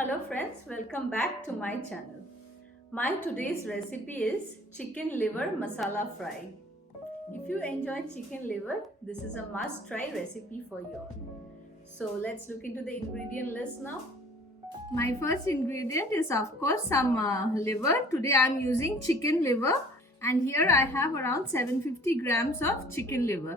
Hello friends, welcome back to my channel. My today's recipe is chicken liver masala fry. If you enjoy chicken liver, this is a must try recipe for you. So let's look into the ingredient list now. My first ingredient is of course some liver. Today I am using chicken liver and here I have around 750 grams of chicken liver.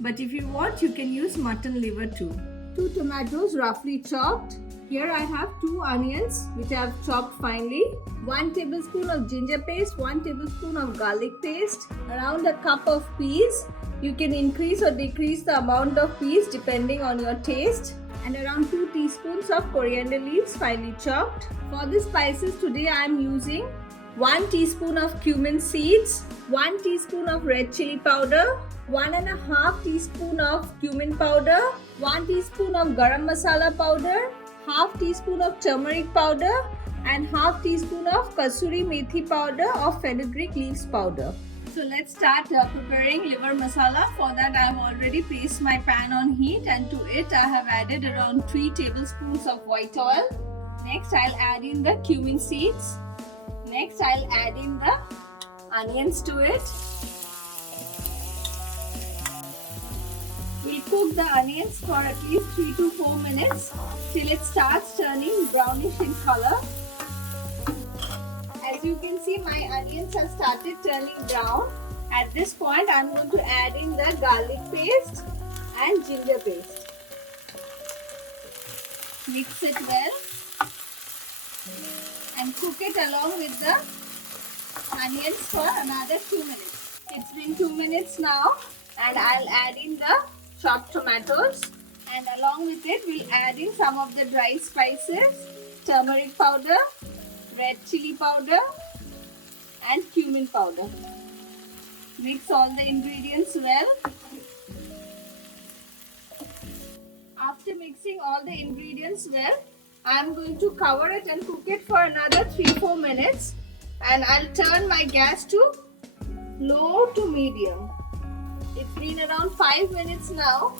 But if you want, you can use mutton liver too. 2 tomatoes roughly chopped. Here I have 2 onions which I have chopped finely. 1 tablespoon of ginger paste, 1 tablespoon of garlic paste, around a cup of peas. You can increase or decrease the amount of peas depending on your taste. And around 2 teaspoons of coriander leaves finely chopped. For the spices today I am using 1 teaspoon of cumin seeds, 1 teaspoon of red chili powder, 1.5 teaspoon of cumin powder, 1 teaspoon of garam masala powder, half teaspoon of turmeric powder and half teaspoon of kasuri methi powder or fenugreek leaves powder. So let's start preparing liver masala. For that I have already placed my pan on heat and to it I have added around 3 tablespoons of white oil. Next I'll add in the cumin seeds. Next I'll add in the onions to it. We'll cook the onions for at least 3 to 4 minutes till it starts turning brownish in color. As you can see, my onions have started turning brown. At this point, I'm going to add in the garlic paste and ginger paste. Mix it well and cook it along with the onions for another 2 minutes. It's been 2 minutes now and I'll add in the chopped tomatoes and along with it we'll add in some of the dry spices, turmeric powder, red chili powder and cumin powder. Mix all the ingredients well. After mixing all the ingredients well, I am going to cover it and cook it for another 3-4 minutes and I'll turn my gas to low to medium. It's been around 5 minutes now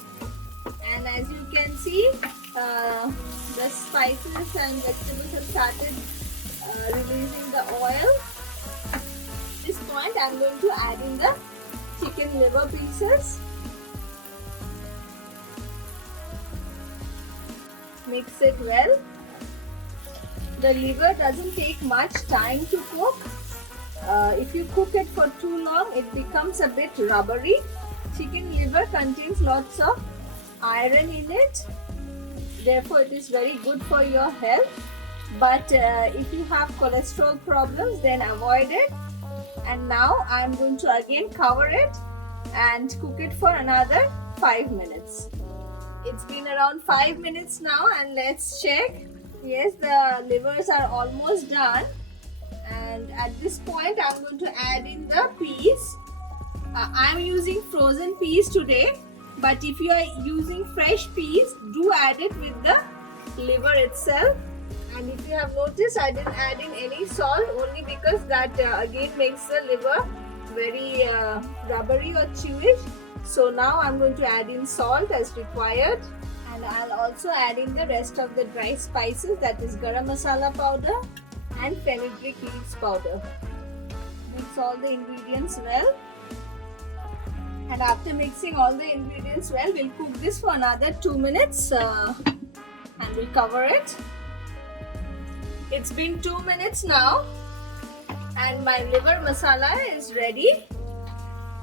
and as you can see the spices and vegetables have started releasing the oil. At this point I'm going to add in the chicken liver pieces. Mix it well. The liver doesn't take much time to cook. If you cook it for too long, it becomes a bit rubbery. Chicken liver contains lots of iron in it. Therefore, it is very good for your health. But if you have cholesterol problems, then avoid it. And now I am going to again cover it and cook it for another 5 minutes. It's been around 5 minutes now and let's check. Yes, the livers are almost done. And at this point, I'm going to add in the peas. I'm using frozen peas today. But if you are using fresh peas, do add it with the liver itself. And if you have noticed, I didn't add in any salt only because that again makes the liver very rubbery or chewish. So now I'm going to add in salt as required. And I'll also add in the rest of the dry spices, that is garam masala powder and fenugreek leaves powder. Mix all the ingredients well. And after mixing all the ingredients well, we'll cook this for another 2 minutes and we'll cover it. It's been 2 minutes now and my liver masala is ready.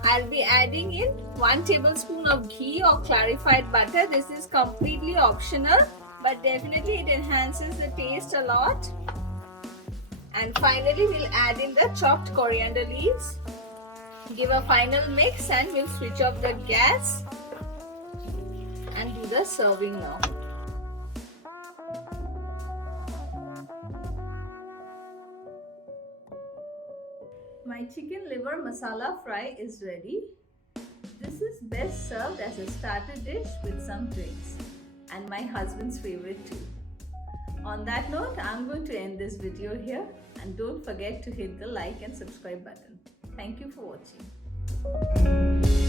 I'll be adding in 1 tablespoon of ghee or clarified butter. This is completely optional, but definitely it enhances the taste a lot. And finally, we'll add in the chopped coriander leaves. Give a final mix and we'll switch off the gas and do the serving now. My chicken liver masala fry is ready. This is best served as a starter dish with some drinks and my husband's favorite too. On that note, I'm going to end this video here and don't forget to hit the like and subscribe button. Thank you for watching.